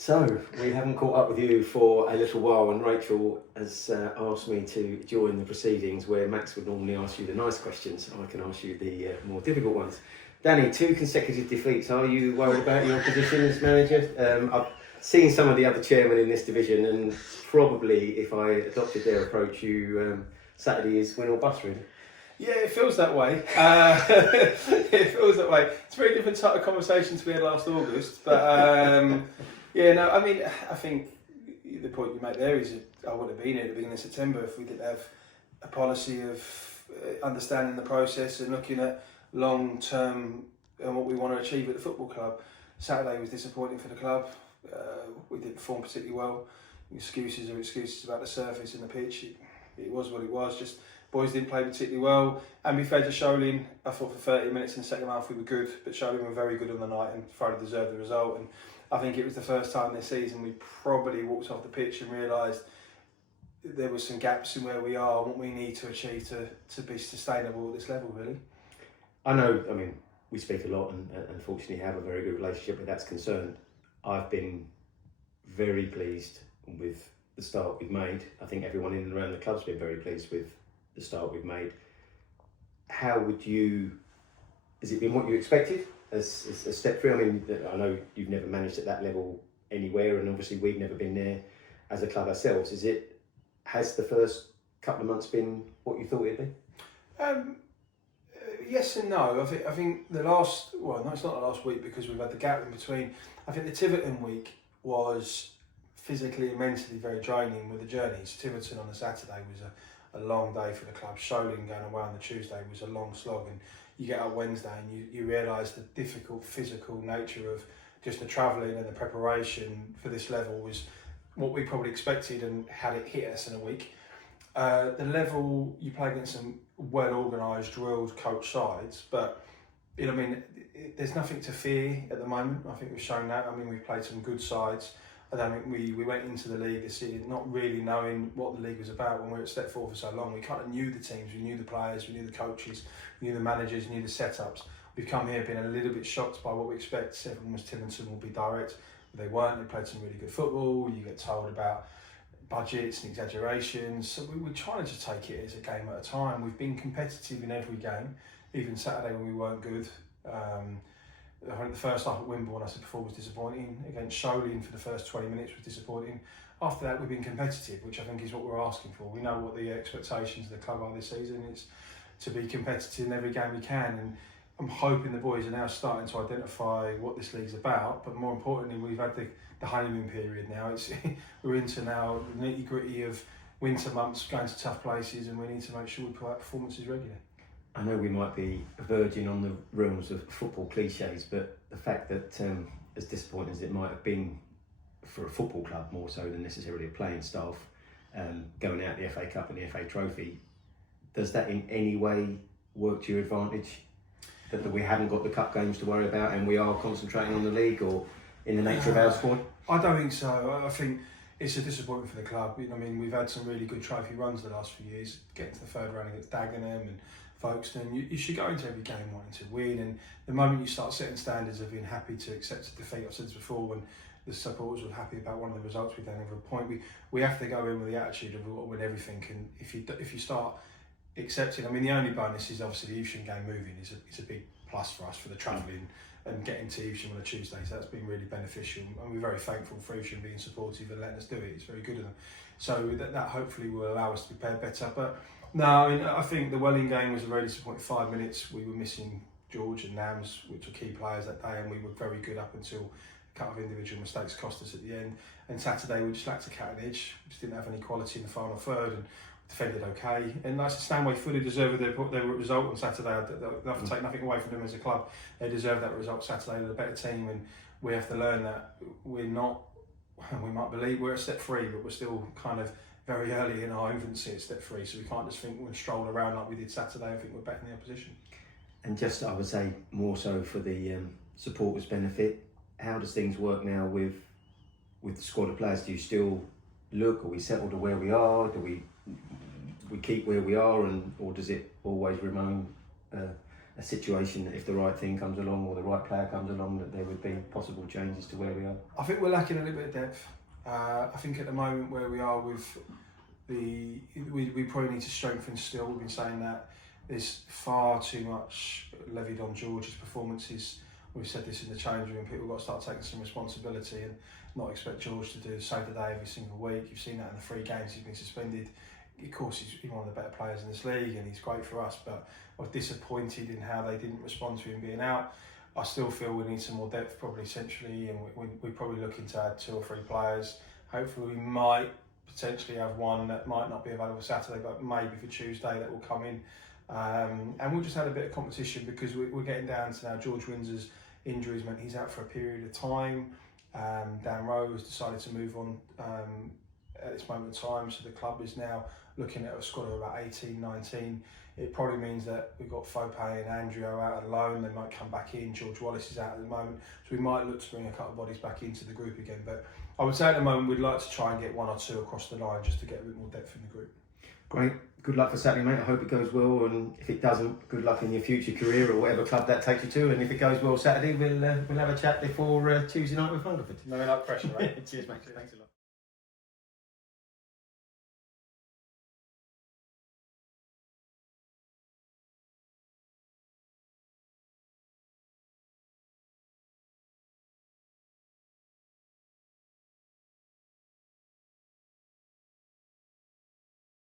So, we haven't caught up with you for a little while, and Rachel has asked me to join the proceedings where Max would normally ask you the nice questions. I can ask you the more difficult ones. Danny, 2 consecutive defeats. Are you worried about your position as manager? I've seen some of the other chairmen in this division, and probably if I adopted their approach, Saturday is win or bust, really. Yeah, it feels that way. It feels that way. It's a very different type of conversations we had last August. But yeah, no, I mean, I think the point you make there is I would have been here at the beginning of September if we didn't have a policy of understanding the process and looking at long term and what we want to achieve at the football club. Saturday was disappointing for the club. We didn't perform particularly well. Excuses are excuses about the surface and the pitch. It was what it was. Just boys didn't play particularly well. And we fed to Sholing. I thought for 30 minutes in the second half we were good, but Sholing were very good on the night and thoroughly deserved the result. And I think it was the first time this season we probably walked off the pitch and realised there were some gaps in where we are and what we need to achieve to be sustainable at this level, really. I know, I mean, we speak a lot and unfortunately have a very good relationship where that's concerned. I've been very pleased with the start we've made. I think everyone in and around the club's been very pleased with the start we've made. How would you, has it been what you expected as a step through? I mean, I know you've never managed at that level anywhere, and obviously we've never been there as a club ourselves. Has the first couple of months been what you thought it'd be? Yes and no. I think the last, well, no, it's not the last week because we've had the gap in between. I think the Tiverton week was physically and mentally very draining with the journeys. Tiverton on the Saturday was a long day for the club. Sholing going away on the Tuesday was a long slog, and you get up Wednesday and you realise the difficult physical nature of just the travelling and the preparation for this level was what we probably expected and had it hit us in a week. The level you play against some well organised, drilled, coach sides, but I mean, there's nothing to fear at the moment. I think we've shown that. I mean, we've played some good sides. I don't think we went into the league this year not really knowing what the league was about when we were at step 4 for so long. We kind of knew the teams, we knew the players, we knew the coaches, we knew the managers, we knew the setups. We've come here being a little bit shocked by what we expect. Everyone was Tiverton will be direct, but they weren't. They played some really good football. You get told about budgets and exaggerations. So we're trying to just take it as a game at a time. We've been competitive in every game, even Saturday when we weren't good. I think the first half at Wimbledon, I said before, was disappointing. Against Sholing for the first 20 minutes was disappointing. After that, we've been competitive, which I think is what we're asking for. We know what the expectations of the club are this season. It's to be competitive in every game we can. And I'm hoping the boys are now starting to identify what this league's about. But more importantly, we've had the honeymoon period now. We're into now the nitty-gritty of winter months, going to tough places, and we need to make sure we put out performances regularly. I know we might be verging on the realms of football cliches, but the fact that, as disappointing as it might have been for a football club, more so than necessarily a playing staff, going out the FA Cup and the FA Trophy, does that in any way work to your advantage? That we haven't got the cup games to worry about and we are concentrating on the league, or in the nature of our sport? I don't think so. I think it's a disappointment for the club. I mean, we've had some really good trophy runs the last few years, getting to the third round against Dagenham and Folkestone. You should go into every game wanting to win, and the moment you start setting standards of being happy to accept a defeat, I've said this before, when the supporters were happy about one of the results we've done over a point, we have to go in with the attitude of we want to win everything. And if you start accepting, I mean, the only bonus is obviously the Evesham game moving is a big plus for us for the travelling and getting to Evesham on a Tuesday, so that's been really beneficial, and we're very thankful for Evesham being supportive and letting us do it. It's very good of them, so that hopefully will allow us to prepare better. But no, I mean, I think the Welling game was a very disappointing 5 minutes. We were missing George and Nams, which were key players that day, and we were very good up until a couple of individual mistakes cost us at the end. And Saturday we just lacked a cut and edge. We just didn't have any quality in the final third, and defended okay. And like I said, Stanway fully deserved their result on Saturday. I have to take nothing away from them as a club. They deserve that result Saturday. They're a better team, and we have to learn that we're not, we might believe we're at step 3, but we're still kind of very early in our infancy at step 3, so we can't just think we'll stroll around like we did Saturday. I think we're better than the opposition. And just, I would say, more so for the supporters' benefit, how does things work now with the squad of players? Do you still look, are we settled to where we are? Do we keep where we are, or does it always remain a a situation that if the right thing comes along or the right player comes along, that there would be possible changes to where we are? I think we're lacking a little bit of depth. I think at the moment where we are with we probably need to strengthen still. We've been saying that there's far too much levied on George's performances. We've said this in the change room. People have got to start taking some responsibility and not expect George to do save the day every single week. You've seen that in the 3 games he's been suspended. Of course, he's one of the better players in this league and he's great for us, but I was disappointed in how they didn't respond to him being out. I still feel we need some more depth, probably centrally, and we're probably looking to add 2 or 3 players. Hopefully, we might potentially have one that might not be available Saturday, but maybe for Tuesday that will come in. And we'll just have a bit of competition because we're getting down to now George Windsor's injuries meant he's out for a period of time. Dan Rowe has decided to move on at this moment in time, so the club is now looking at a squad of about 18, 19. It probably means that we've got Fope and Andrio out on loan. They might come back in. George Wallace is out at the moment, so we might look to bring a couple of bodies back into the group again. But I would say at the moment we'd like to try and get 1 or 2 across the line just to get a bit more depth in the group. Great. Good luck for Saturday, mate. I hope it goes well, and if it doesn't, good luck in your future career or whatever club that takes you to. And if it goes well Saturday, we'll have a chat before Tuesday night with Hungerford. No, like pressure, right? Cheers, mate. Thanks a lot.